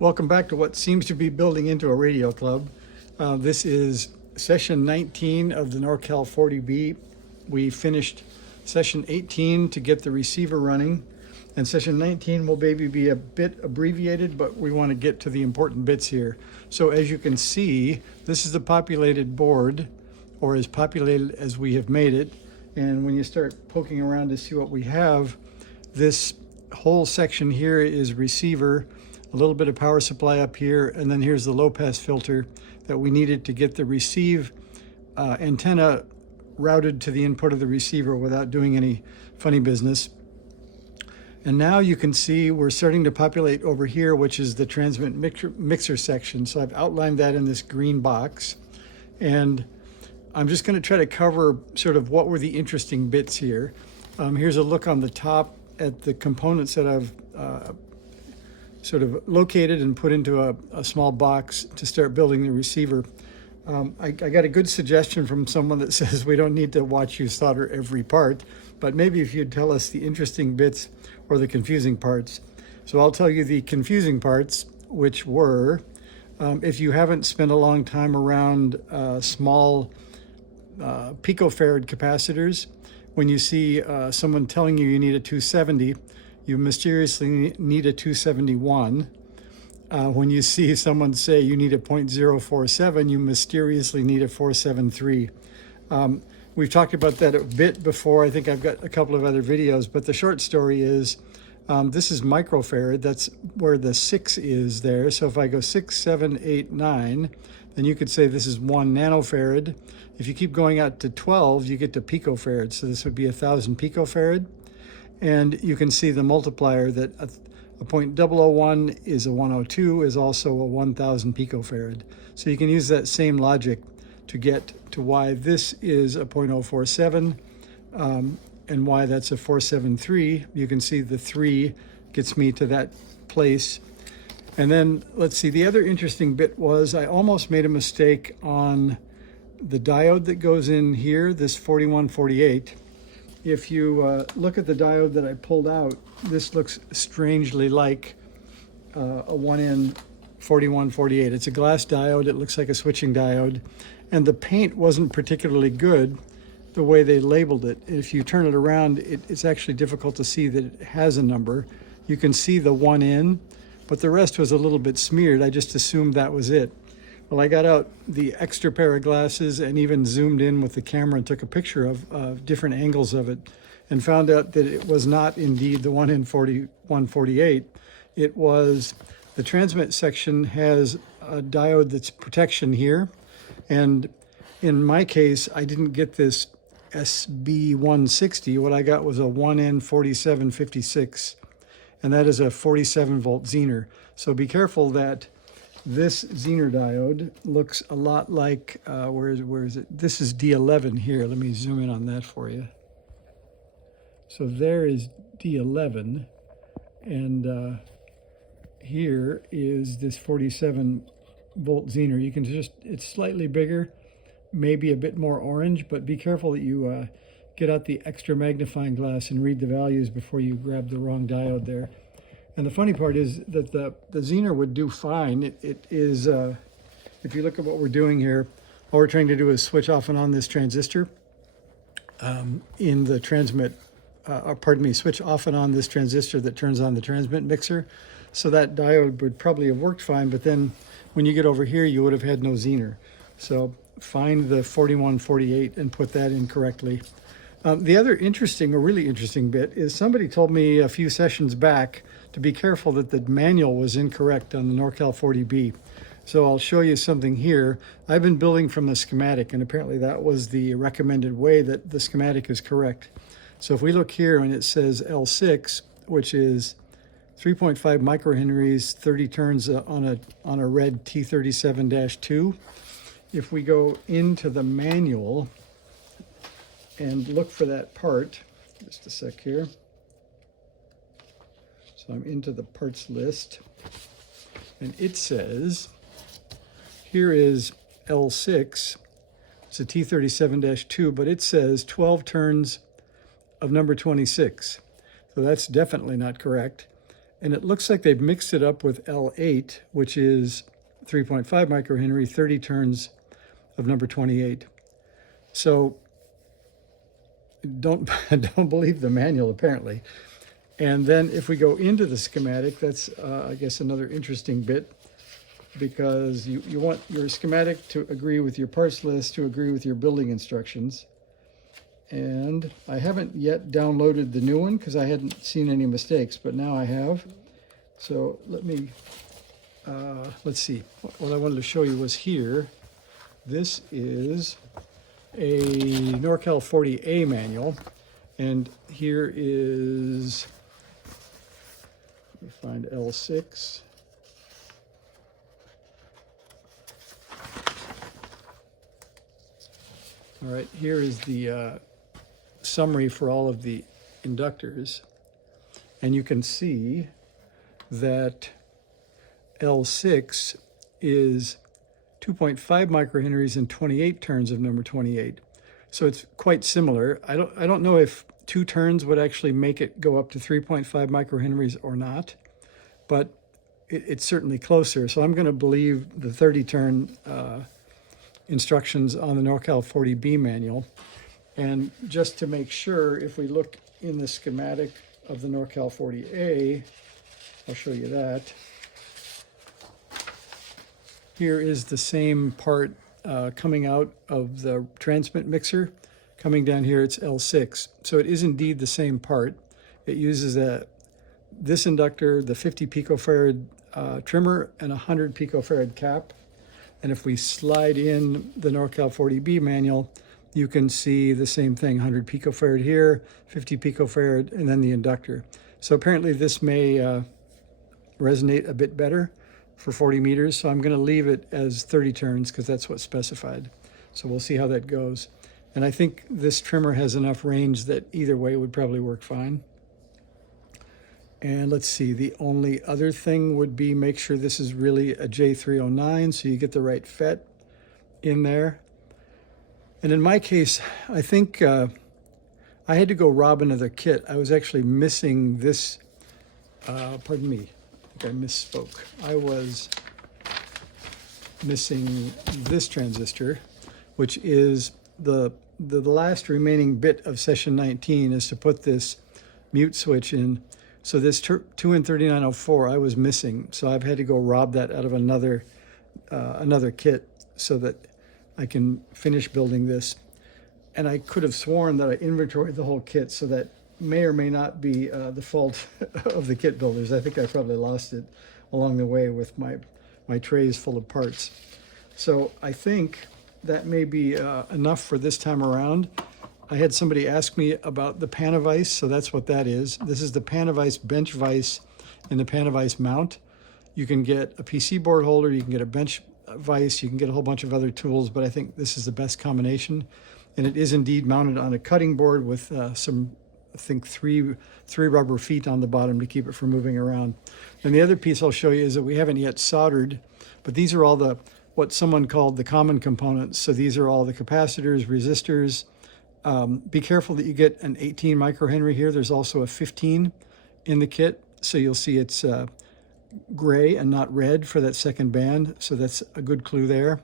Welcome back to what seems to be building into a radio club. This is session 19 of the Norcal 40B. We finished session 18 to get the receiver running, and session 19 will maybe be a bit abbreviated, but we want to get to the important bits here. So as you can see, this is the populated board, or as populated as we have made it. And when you start poking around to see what we have, this whole section here is receiver, a little bit of power supply up here, and then here's the low pass filter that we needed to get the receive antenna routed to the input of the receiver without doing any funny business. And now you can see we're starting to populate over here, which is the transmit mixer section. So I've outlined that in this green box, and I'm just going to try to cover sort of what were the interesting bits here. Here's a look on the top at the components that I've sort of located and put into a small box to start building the receiver. I got a good suggestion from someone that says we don't need to watch you solder every part, but maybe if you'd tell us the interesting bits or the confusing parts. So I'll tell you the confusing parts, which were, if you haven't spent a long time around small picofarad capacitors, when you see someone telling you need a 270, you mysteriously need a 271. When you see someone say you need a 0.047, you mysteriously need a 473. We've talked about that a bit before. I think I've got a couple of other videos, but the short story is this is microfarad. That's where the 6 is there. So if I go 6, 7, 8, 9, then you could say this is 1 nanofarad. If you keep going out to 12, you get to picofarad. So this would be 1,000 picofarad. And you can see the multiplier that a 0.001 is a 102 is also a 1,000 picofarad. So you can use that same logic to get to why this is a 0.047 and why that's a 473. You can see the 3 gets me to that place. And then let's see, the other interesting bit was I almost made a mistake on the diode that goes in here, this 4148. If you look at the diode that I pulled out, this looks strangely like a 1N 4148. It's a glass diode. It looks like a switching diode. And the paint wasn't particularly good the way they labeled it. If you turn it around, it's actually difficult to see that it has a number. You can see the 1N, but the rest was a little bit smeared. I just assumed that was it. Well, I got out the extra pair of glasses and even zoomed in with the camera and took a picture of different angles of it and found out that it was not indeed the 1N 4148. It was the transmit section has a diode that's protection here. And in my case, I didn't get this SB160. What I got was a 1N 4756, and that is a 47 volt Zener. So be careful that this Zener diode looks a lot like, where is it? This is D11 here. Let me zoom in on that for you. So there is D11, and here is this 47 volt Zener. You can just, it's slightly bigger, maybe a bit more orange, but be careful that you get out the extra magnifying glass and read the values before you grab the wrong diode there. And the funny part is that the Zener would do fine. It is, if you look at what we're doing here, all we're trying to do is switch off and on this transistor in the transmit, switch off and on this transistor that turns on the transmit mixer. So that diode would probably have worked fine, but then when you get over here, you would have had no Zener. So find the 4148 and put that in correctly. The other interesting, or really interesting bit is somebody told me a few sessions back to be careful that the manual was incorrect on the Norcal 40B. So I'll show you something here. I've been building from the schematic, and apparently that was the recommended way that the schematic is correct. So if we look here and it says L6, which is 3.5 microhenries, 30 turns on a red T37-2. If we go into the manual and look for that part, just a sec here. So I'm into the parts list, and it says, here is L6, it's a T37-2, but it says 12 turns of number 26. So that's definitely not correct. And it looks like they've mixed it up with L8, which is 3.5 microhenry, 30 turns of number 28. So don't believe the manual, apparently. And then if we go into the schematic, that's, I guess, another interesting bit, because you want your schematic to agree with your parts list, to agree with your building instructions. And I haven't yet downloaded the new one because I hadn't seen any mistakes, but now I have. So let me, let's see. What I wanted to show you was here. This is a Norcal 40A manual. And here is, let me find L6. All right, here is the summary for all of the inductors. And you can see that L6 is 2.5 microhenries and 28 turns of number 28. So it's quite similar. I don't know if 2 turns would actually make it go up to 3.5 microhenries or not, but it's certainly closer. So I'm going to believe the 30 turn instructions on the Norcal 40B manual. And just to make sure, if we look in the schematic of the Norcal 40A, I'll show you that. Here is the same part coming out of the transmit mixer. Coming down here, it's L6. So it is indeed the same part. It uses this inductor, the 50 picofarad trimmer, and a 100 picofarad cap. And if we slide in the Norcal 40B manual, you can see the same thing, 100 picofarad here, 50 picofarad, and then the inductor. So apparently this may resonate a bit better for 40 meters. So I'm going to leave it as 30 turns because that's what's specified. So we'll see how that goes. And I think this trimmer has enough range that either way would probably work fine. And let's see, the only other thing would be make sure this is really a J309 so you get the right FET in there. And in my case, I think I had to go rob another kit. I was actually missing this, pardon me, I think I misspoke. I was missing this transistor, which is the last remaining bit of session 19 is to put this mute switch in. So this 2N3904 I was missing, so I've had to go rob that out of another kit so that I can finish building this. And I could have sworn that I inventoried the whole kit, so that may or may not be the fault of the kit builders. I think I probably lost it along the way with my trays full of parts. So I think that may be enough for this time around. I had somebody ask me about the Panavise, so that's what that is. This is the Panavise bench vise in the Panavise mount. You can get a PC board holder, you can get a bench vise, you can get a whole bunch of other tools, but I think this is the best combination. And it is indeed mounted on a cutting board with some, I think, three rubber feet on the bottom to keep it from moving around. And the other piece I'll show you is that we haven't yet soldered, but these are all what someone called the common components. So these are all the capacitors, resistors. Be careful that you get an 18 microhenry here. There's also a 15 in the kit, so you'll see it's gray and not red for that second band, so that's a good clue there.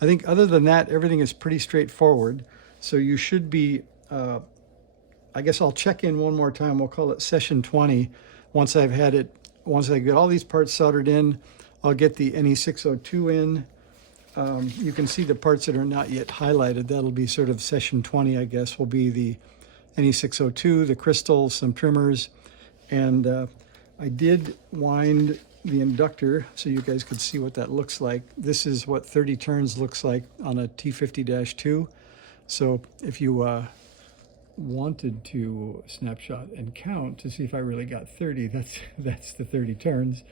I think other than that, everything is pretty straightforward, so you should be, I guess I'll check in one more time. We'll call it session 20. Once I get all these parts soldered in, I'll get the NE602 in. You can see the parts that are not yet highlighted. That'll be sort of session 20, I guess, will be the NE602, the crystal, some trimmers. And I did wind the inductor so you guys could see what that looks like. This is what 30 turns looks like on a T50-2. So if you wanted to snapshot and count to see if I really got 30, that's the 30 turns.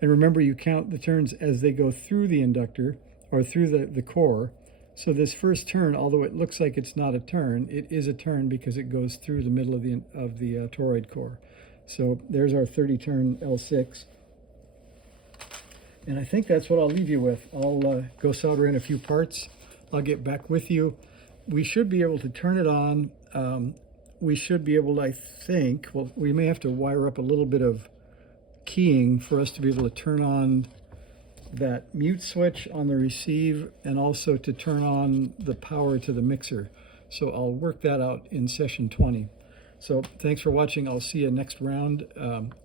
And remember, you count the turns as they go through the inductor, or through the core. So this first turn, although it looks like it's not a turn, it is a turn because it goes through the middle of the toroid core. So there's our 30 turn L6. And I think that's what I'll leave you with. I'll go solder in a few parts. I'll get back with you. We should be able to turn it on. We should be able to, I think, well, we may have to wire up a little bit of keying for us to be able to turn on that mute switch on the receive and also to turn on the power to the mixer. So I'll work that out in session 20. So thanks for watching. I'll see you next round.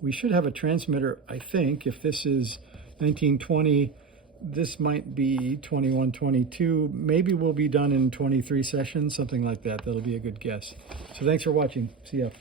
We should have a transmitter, I think. If this is 1920, this might be 21, 22. Maybe we'll be done in 23 sessions, something like that. That'll be a good guess. So thanks for watching. See ya.